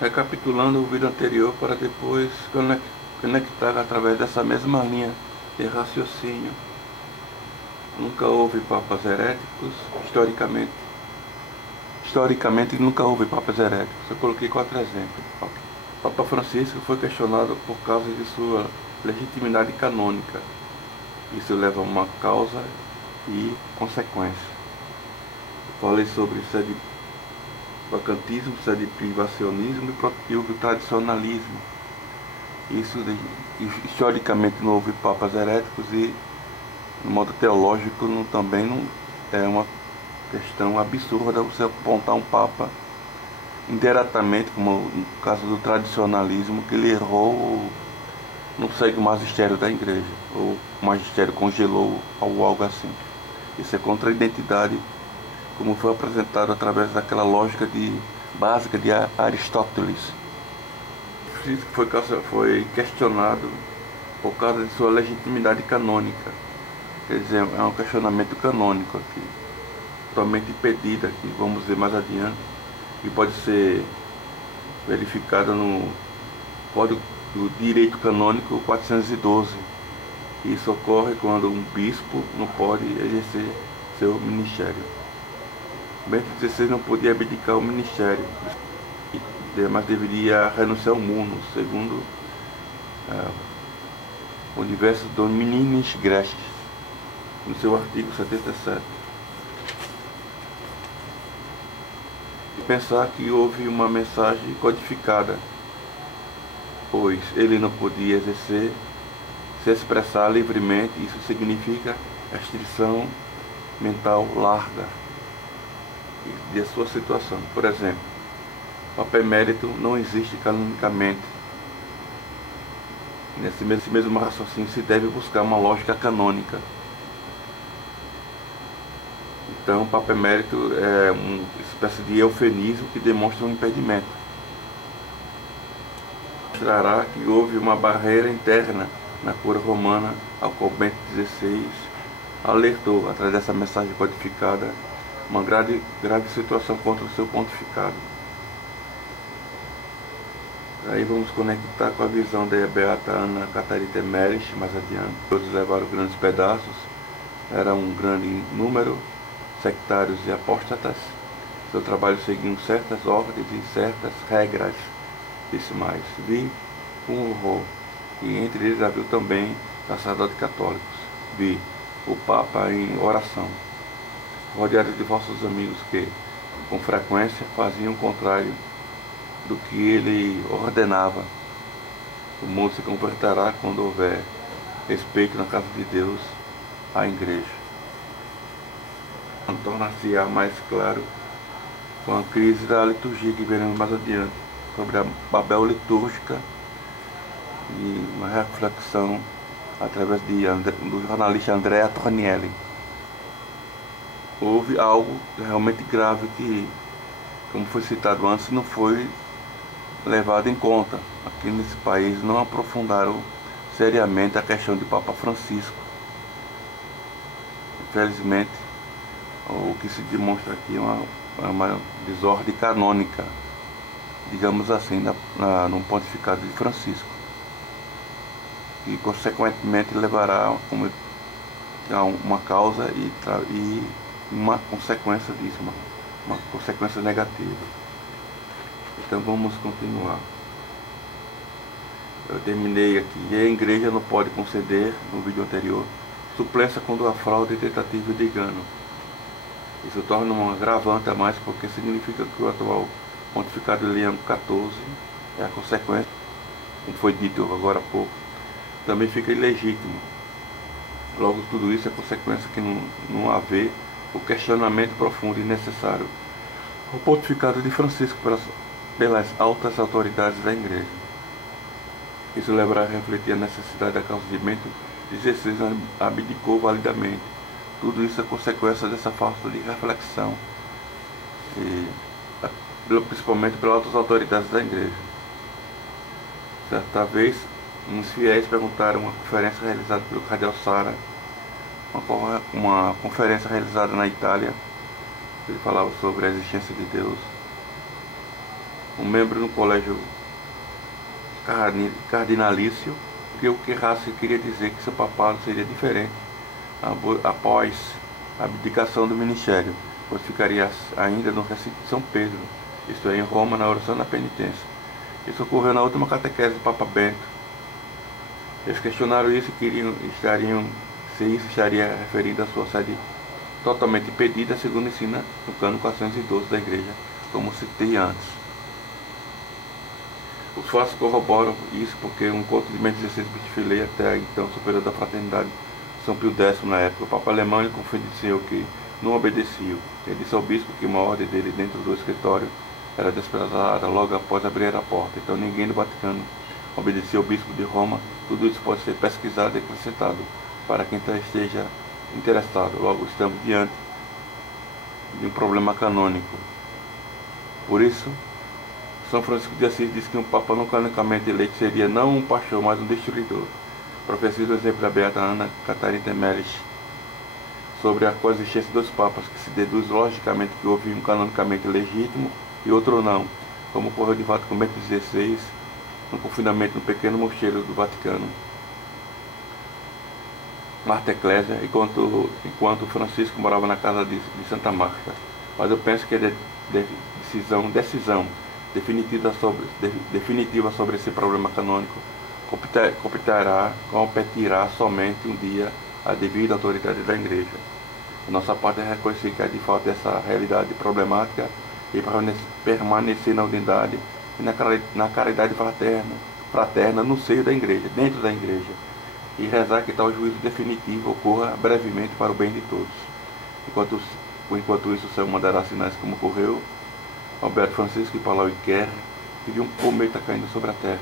recapitulando o vídeo anterior para depois conectar através dessa mesma linha de raciocínio. Nunca houve papas heréticos, historicamente. Historicamente nunca houve papas heréticos. Eu coloquei 4 exemplos. Papa Francisco foi questionado por causa de sua legitimidade canônica. Isso leva a uma causa e consequência. Falei sobre vacantismo, privacionismo e o tradicionalismo. Isso historicamente não houve papas heréticos e no modo teológico também não é uma questão absurda você apontar um papa indiretamente, como no caso do tradicionalismo, que ele errou ou não segue o magistério da igreja, ou o magistério congelou ou algo assim. Isso é contra a identidade, como foi apresentado através daquela lógica básica de Aristóteles. Foi questionado por causa de sua legitimidade canônica. Quer dizer, é um questionamento canônico aqui, totalmente impedido aqui, vamos ver mais adiante, e pode ser verificado no Código do Direito Canônico 412. Isso ocorre quando um bispo não pode exercer seu ministério. Bento XVI não podia abdicar o ministério, mas deveria renunciar ao mundo, segundo o Universo Domininis Grestis, no seu artigo 77. E pensar que houve uma mensagem codificada, pois ele não podia se expressar livremente. Isso significa restrição mental larga de sua situação. Por exemplo, Papa Emérito não existe canonicamente. Nesse mesmo raciocínio se deve buscar uma lógica canônica. Então, Papa Emérito é uma espécie de eufemismo que demonstra um impedimento. Mostrará que houve uma barreira interna na cura romana, ao qual Bento XVI alertou, através dessa mensagem codificada, uma grave situação contra o seu pontificado. Aí vamos conectar com a visão da beata Ana Catarina Meres, mais adiante. Todos levaram grandes pedaços, era um grande número, sectários e apóstatas. Seu trabalho seguiu certas ordens e certas regras decimais. Vi um horror, e entre eles havia também sacerdotes católicos. Vi o Papa em oração, rodeado de vossos amigos que, com frequência, faziam o contrário do que ele ordenava. O mundo se converterá quando houver respeito na casa de Deus, à igreja. Tornar-se-á mais claro com a crise da liturgia que veremos mais adiante, sobre a Babel litúrgica, e uma reflexão através do jornalista Andrea Tornielli. Houve algo realmente grave que, como foi citado antes, não foi levado em conta. Aqui nesse país não aprofundaram seriamente a questão de Papa Francisco. Infelizmente, o que se demonstra aqui é uma desordem canônica, digamos assim, no pontificado de Francisco, e consequentemente levará a uma causa e uma consequência disso, uma consequência negativa. Então vamos continuar. Eu terminei aqui. E a igreja não pode conceder, no vídeo anterior, suplência quando há fraude, tentativa de engano. Isso torna um agravante a mais, porque significa que o atual pontificado de Leão XIV é a consequência, como foi dito agora há pouco, também fica ilegítimo. Logo, tudo isso é consequência que não haver o questionamento profundo e necessário ao pontificado de Francisco pelas altas autoridades da igreja. Isso levará a refletir a necessidade da causa de Bento XVI abdicou validamente. Tudo isso é consequência dessa falta de reflexão, principalmente pelas altas autoridades da igreja. Certa vez, uns fiéis perguntaram uma conferência realizada pelo Cardeal Sara, uma conferência realizada na Itália. Ele falava sobre a existência de Deus. um membro no colégio cardinalício, que o que Ratzinger queria dizer que seu papado seria diferente após a abdicação do ministério, pois ficaria ainda no recinto de São Pedro, isto é, em Roma, na oração da penitência. Isso ocorreu na última catequese do Papa Bento. Eles questionaram isso e se isso estaria referindo à sua sede totalmente impedida, segundo ensina no cano 412 da Igreja, como citei antes. Os fatos corroboram isso porque um conto de Bento XVI Pitfilei, até então superior da fraternidade São Pio X na época, o Papa alemão lhe confidenciou que não obedecia. Ele disse ao bispo que uma ordem dele dentro do escritório era desprezada logo após abrir a porta. Então ninguém do Vaticano obedecia ao bispo de Roma. Tudo isso pode ser pesquisado e acrescentado para quem esteja interessado. Logo, estamos diante de um problema canônico. Por isso, São Francisco de Assis diz que um Papa não canonicamente eleito seria não um pastor, mas um destruidor. Profecia do exemplo da beata Ana Catarina de Medici sobre a coexistência dos papas, que se deduz logicamente que houve um canonicamente legítimo e outro não, como ocorreu de fato com Bento XVI, no confinamento no pequeno mosteiro do Vaticano, Marta Eclésia, enquanto Francisco morava na casa de Santa Marta. Mas eu penso que a decisão definitiva sobre esse problema canônico competirá somente um dia a devida autoridade da Igreja. A nossa parte é reconhecer que há de fato essa realidade problemática e permanecer na unidade e na caridade fraterna no seio da Igreja, dentro da Igreja, e rezar que tal juízo definitivo ocorra brevemente para o bem de todos. Enquanto isso, o céu mandará sinais como ocorreu Alberto Francisco e Palau Iquer, que viu um cometa caindo sobre a terra.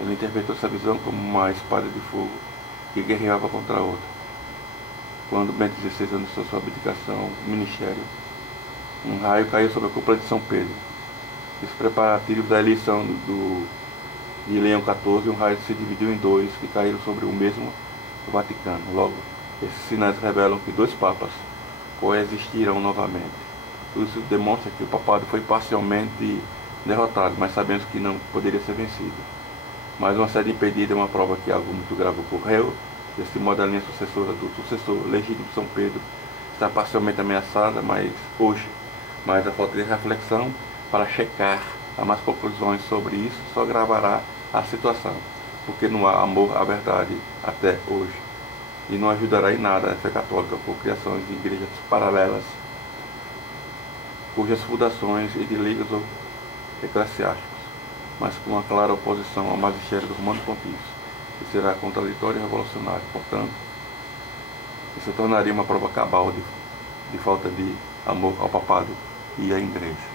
Ele interpretou essa visão como uma espada de fogo que guerreava contra a outra. Quando Bento XVI anunciou sua abdicação do ministério, um raio caiu sobre a cúpula de São Pedro. Os preparativos da eleição de Leão XIV, um raio se dividiu em dois, que caíram sobre o mesmo Vaticano. Logo, esses sinais revelam que dois papas coexistirão novamente. Isso demonstra que o papado foi parcialmente derrotado, mas sabemos que não poderia ser vencido. Mas uma sede impedida é uma prova que algo muito grave ocorreu. Desse modo, a linha sucessora do sucessor legítimo de São Pedro está parcialmente ameaçada, mas a falta de reflexão para checar a mais conclusões sobre isso só agravará a situação, porque não há amor à verdade até hoje, e não ajudará em nada a fé católica por criações de igrejas paralelas, cujas fundações e de ligas eclesiásticos, mas com uma clara oposição ao magistério do Romano Pontífice, que será contraditório e revolucionário. Portanto, isso tornaria uma prova cabal de falta de amor ao papado e à Igreja.